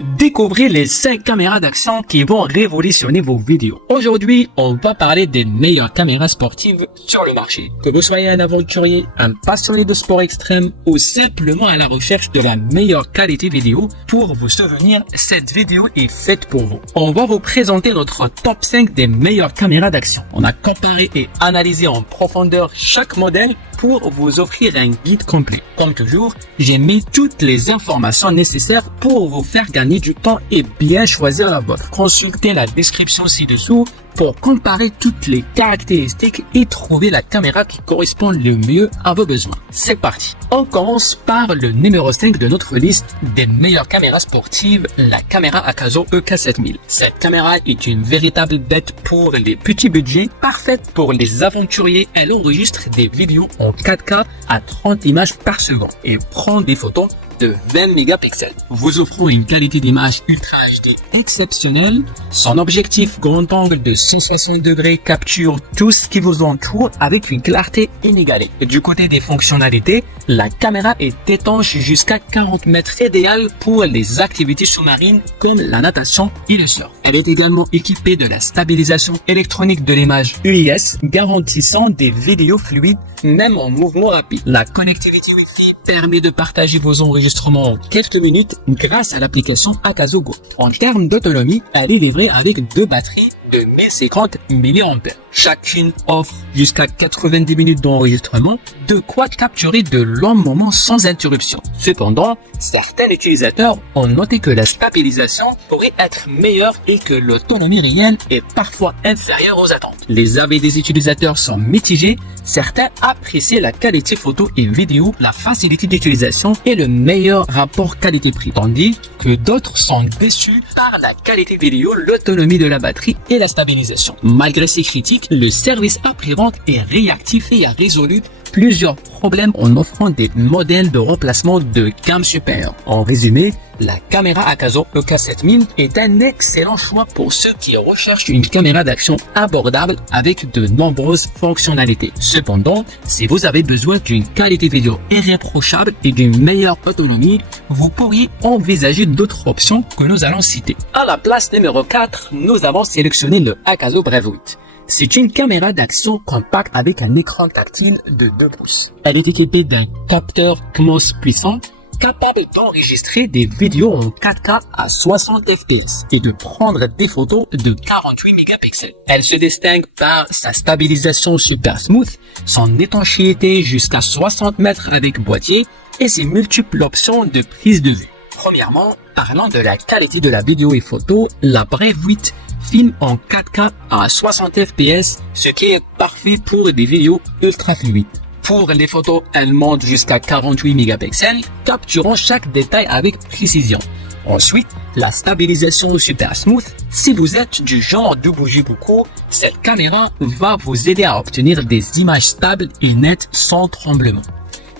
Découvrez les 5 caméras d'action qui vont révolutionner vos vidéos. Aujourd'hui, on va parler des meilleures caméras sportives sur le marché. Que vous soyez un aventurier, un passionné de sport extrême ou simplement à la recherche de la meilleure qualité vidéo, pour vous souvenir, cette vidéo est faite pour vous. On va vous présenter notre top 5 des meilleures caméras d'action. On a comparé et analysé en profondeur chaque modèle pour vous offrir un guide complet. Comme toujours, j'ai mis toutes les informations nécessaires pour vous faire gagner du temps et bien choisir la vôtre. Consultez la description ci-dessous pour comparer toutes les caractéristiques et trouver la caméra qui correspond le mieux à vos besoins. C'est parti. On commence par le numéro 5 de notre liste des meilleures caméras sportives, la caméra Akazo EK7000. Cette caméra est une véritable bête pour les petits budgets, parfaite pour les aventuriers. Elle enregistre des vidéos en 4K à 30 images par seconde et prend des photos de 20 mégapixels, vous offrant une qualité d'image Ultra HD exceptionnelle. Son objectif grand angle de 160 degrés capture tout ce qui vous entoure avec une clarté inégalée. Du côté des fonctionnalités, la caméra est étanche jusqu'à 40 mètres, idéale pour les activités sous-marines comme la natation et le surf. Elle est également équipée de la stabilisation électronique de l'image UIS, garantissant des vidéos fluides même en mouvement rapide. La connectivité Wi-Fi permet de partager vos enregistrements en quelques minutes grâce à l'application Akazo Go. En termes d'autonomie, elle est livrée avec 2 batteries de 1050 mAh. Chacune offre jusqu'à 90 minutes d'enregistrement, de quoi capturer de longs moments sans interruption. Cependant, certains utilisateurs ont noté que la stabilisation pourrait être meilleure et que l'autonomie réelle est parfois inférieure aux attentes. Les avis des utilisateurs sont mitigés. Certains apprécient la qualité photo et vidéo, la facilité d'utilisation et le meilleur rapport qualité-prix, tandis que d'autres sont déçus par la qualité vidéo, l'autonomie de la batterie et la stabilisation. Malgré ces critiques, le service après-vente est réactif et a résolu plusieurs problèmes en offrant des modèles de remplacement de gamme supérieure. En résumé, la caméra Akazo EK7000 est un excellent choix pour ceux qui recherchent une caméra d'action abordable avec de nombreuses fonctionnalités. Cependant, si vous avez besoin d'une qualité vidéo irréprochable et d'une meilleure autonomie, vous pourriez envisager d'autres options que nous allons citer. À la place numéro 4, nous avons sélectionné le Akazo Brave 8. C'est une caméra d'action compacte avec un écran tactile de 2 pouces. Elle est équipée d'un capteur CMOS puissant, capable d'enregistrer des vidéos en 4K à 60 fps et de prendre des photos de 48 mégapixels. Elle se distingue par sa stabilisation super smooth, son étanchéité jusqu'à 60 mètres avec boîtier et ses multiples options de prise de vue. Premièrement, parlant de la qualité de la vidéo et photo, la Brave 8 filme en 4K à 60 fps, ce qui est parfait pour des vidéos ultra fluides. Pour les photos, elle monte jusqu'à 48 mégapixels, capturant chaque détail avec précision. Ensuite, la stabilisation super smooth. Si vous êtes du genre de bouger beaucoup, cette caméra va vous aider à obtenir des images stables et nettes sans tremblement.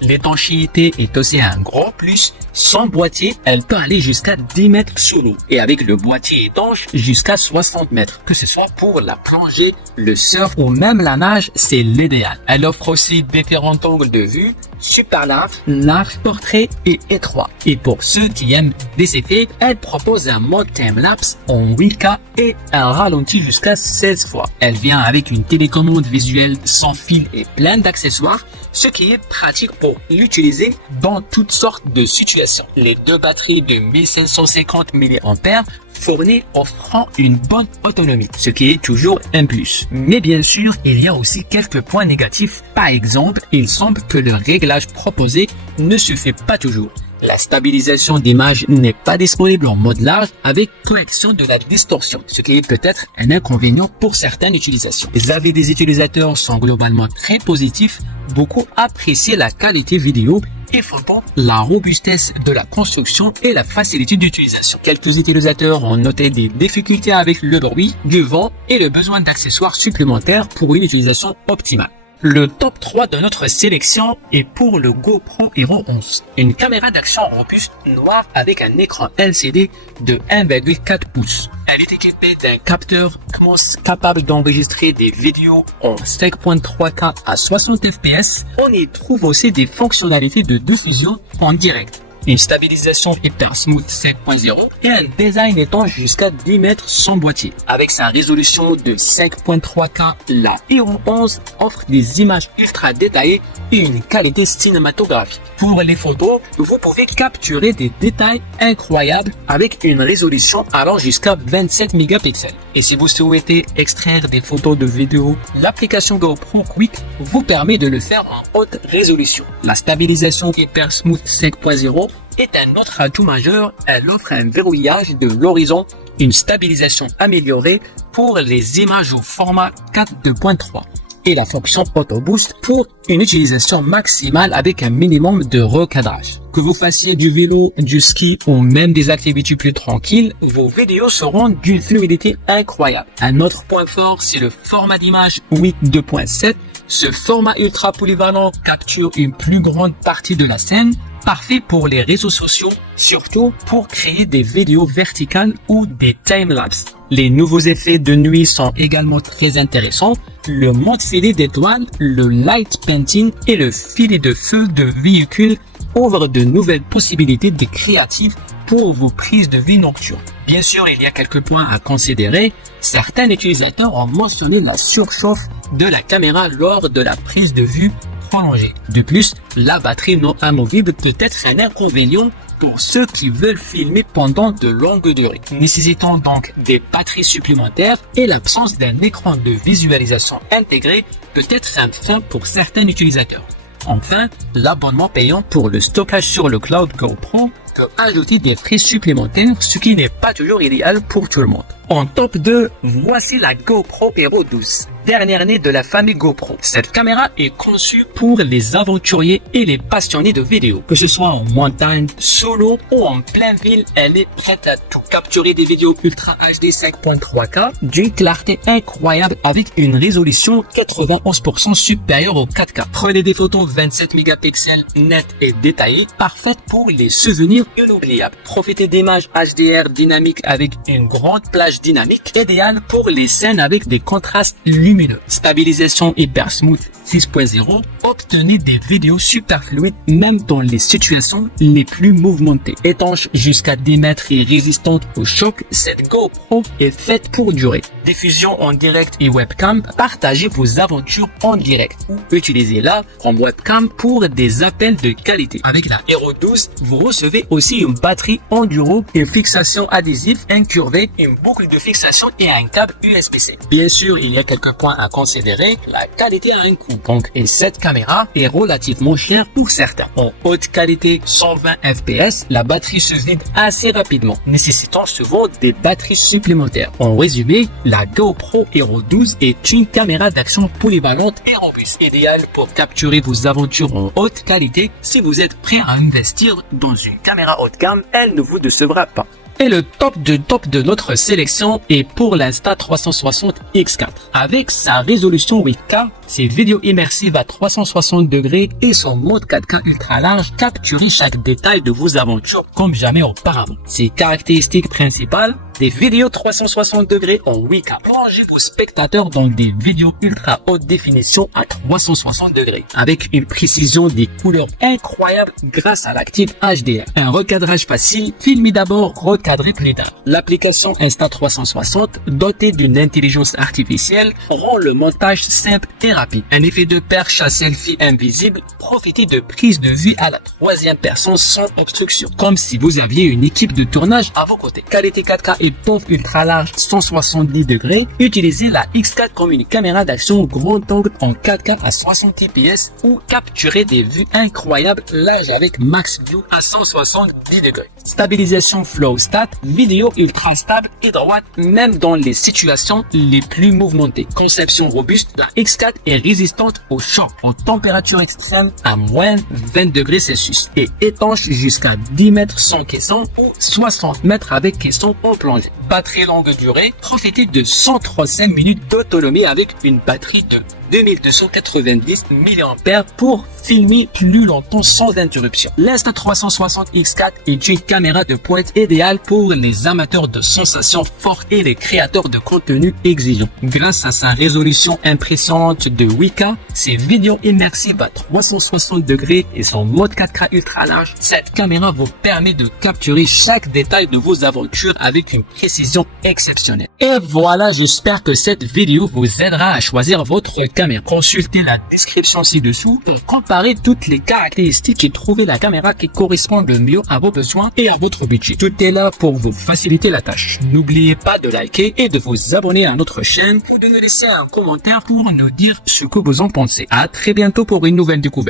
L'étanchéité est aussi un gros plus. Sans boîtier, elle peut aller jusqu'à 10 mètres sous l'eau et avec le boîtier étanche jusqu'à 60 mètres. Que ce soit pour la plongée, le surf ou même la nage, c'est l'idéal. Elle offre aussi différents angles de vue, super large, portrait et étroit. Et pour ceux qui aiment des effets, elle propose un mode time-lapse en 8K et un ralenti jusqu'à 16 fois. Elle vient avec une télécommande visuelle sans fil et plein d'accessoires, ce qui est pratique pour l'utiliser dans toutes sortes de situations. Les 2 batteries de 1550 mAh fournissent offrant une bonne autonomie, ce qui est toujours un plus. Mais bien sûr, il y a aussi quelques points négatifs. Par exemple, il semble que le réglage proposé ne se fait pas toujours. La stabilisation d'image n'est pas disponible en mode large avec correction de la distorsion, ce qui est peut-être un inconvénient pour certaines utilisations. Les avis des utilisateurs sont globalement très positifs. Beaucoup apprécient la qualité vidéo et photo, la robustesse de la construction et la facilité d'utilisation. Quelques utilisateurs ont noté des difficultés avec le bruit, du vent et le besoin d'accessoires supplémentaires pour une utilisation optimale. Le top 3 de notre sélection est pour le GoPro Hero 11, une caméra d'action robuste noire avec un écran LCD de 1,4 pouces. Elle est équipée d'un capteur CMOS capable d'enregistrer des vidéos en 5.3K à 60 fps. On y trouve aussi des fonctionnalités de diffusion en direct. une stabilisation Hyper Smooth 7.0 et un design étanche jusqu'à 10 mètres sans boîtier. Avec sa résolution de 5.3K, la Hero 11 offre des images ultra détaillées et une qualité cinématographique. Pour les photos, vous pouvez capturer des détails incroyables avec une résolution allant jusqu'à 27 mégapixels. Et si vous souhaitez extraire des photos de vidéos, l'application GoPro Quick vous permet de le faire en haute résolution. La stabilisation Hyper Smooth 5.0 est un autre atout majeur. Elle offre un verrouillage de l'horizon, une stabilisation améliorée pour les images au format 4.2.3 et la fonction Auto Boost pour une utilisation maximale avec un minimum de recadrage. Que vous fassiez du vélo, du ski ou même des activités plus tranquilles, vos vidéos seront d'une fluidité incroyable. Un autre point fort, c'est le format d'image 8.2.7. Ce format ultra polyvalent capture une plus grande partie de la scène, parfait pour les réseaux sociaux, surtout pour créer des vidéos verticales ou des time-lapse. Les nouveaux effets de nuit sont également très intéressants. Le mode filet d'étoiles, le light painting et le filet de feu de véhicule ouvrent de nouvelles possibilités de créatives pour vos prises de vue nocturnes. Bien sûr, il y a quelques points à considérer. Certains utilisateurs ont mentionné la surchauffe de la caméra lors de la prise de vue prolongée. De plus, la batterie non amovible peut être un inconvénient pour ceux qui veulent filmer pendant de longues durées, nécessitant donc des batteries supplémentaires, et l'absence d'un écran de visualisation intégré peut être un frein pour certains utilisateurs. Enfin, l'abonnement payant pour le stockage sur le cloud GoPro peut ajouter des frais supplémentaires, ce qui n'est pas toujours idéal pour tout le monde. En top 2, voici la GoPro Hero 12, dernière née de la famille GoPro. Cette caméra est conçue pour les aventuriers et les passionnés de vidéo. Que ce soit en montagne, solo ou en pleine ville, elle est prête à tout. Capturer des vidéos Ultra HD 5.3K d'une clarté incroyable avec une résolution 91% supérieure au 4K. Prenez des photos 27 mégapixels nettes et détaillées, parfaites pour les souvenirs inoubliables. Profitez d'images HDR dynamiques avec une grande plage dynamique, idéale pour les scènes avec des contrastes lumineux. Stabilisation Hyper Smooth 6.0, obtenez des vidéos super fluides même dans les situations les plus mouvementées. Étanche jusqu'à 10 mètres et résistante au choc, cette GoPro est faite pour durer. Diffusion en direct et webcam, partagez vos aventures en direct ou utilisez-la comme webcam pour des appels de qualité. Avec la Hero 12, vous recevez aussi une batterie enduro, une fixation adhésive incurvée, une boucle de fixation et un câble USB-C. Bien sûr, il y a quelques points à considérer. La qualité a un coût, donc, et cette caméra est relativement chère pour certains. En haute qualité 120 fps, la batterie se vide assez rapidement, nécessitant souvent des batteries supplémentaires. En résumé, la GoPro Hero 12 est une caméra d'action polyvalente et robuste, idéale pour capturer vos aventures en haute qualité. Si vous êtes prêt à investir dans une caméra haut de gamme, elle ne vous décevra pas. Et le top de notre sélection est pour l'Insta360 X4. Avec sa résolution 8K, ses vidéos immersives à 360 degrés et son mode 4K ultra large, capturez chaque détail de vos aventures comme jamais auparavant. Ses caractéristiques principales, des vidéos 360 degrés en 8K. Plongez vos spectateurs dans des vidéos ultra haute définition à 360 degrés, avec une précision des couleurs incroyable grâce à l'active HDR. Un recadrage facile, filmez d'abord, recadrez plus tard. L'application Insta360, dotée d'une intelligence artificielle, rend le montage simple et rapide. Un effet de perche à selfie invisible, profitez de prises de vue à la troisième personne sans obstruction, comme si vous aviez une équipe de tournage à vos côtés. Qualité 4K et pompe ultra large 170 degrés, utilisez la X4 comme une caméra d'action grand angle en 4K à 60 fps ou capturez des vues incroyables large avec Max View à 170 degrés. Stabilisation Flow Stat, vidéo ultra stable et droite même dans les situations les plus mouvementées. Conception robuste, la X4 est résistante au choc, aux températures extrêmes à moins 20 degrés Celsius et étanche jusqu'à 10 mètres sans caisson ou 60 mètres avec caisson en plongée. Batterie longue durée, profitez de 135 minutes d'autonomie avec une batterie de 2290 mAh pour filmer plus longtemps sans interruption. L'Insta360X4 est une caméra de pointe idéale pour les amateurs de sensations fortes et les créateurs de contenu exigeants. Grâce à sa résolution impressionnante de 8K, ses vidéos immersives à 360 degrés et son mode 4K ultra large, cette caméra vous permet de capturer chaque détail de vos aventures avec une précision exceptionnelle. Et voilà, j'espère que cette vidéo vous aidera à choisir votre caméra. Consultez la description ci-dessous pour comparer toutes les caractéristiques et trouver la caméra qui correspond le mieux à vos besoins et à votre budget. Tout est là pour vous faciliter la tâche. N'oubliez pas de liker et de vous abonner à notre chaîne ou de nous laisser un commentaire pour nous dire ce que vous en pensez. À très bientôt pour une nouvelle découverte.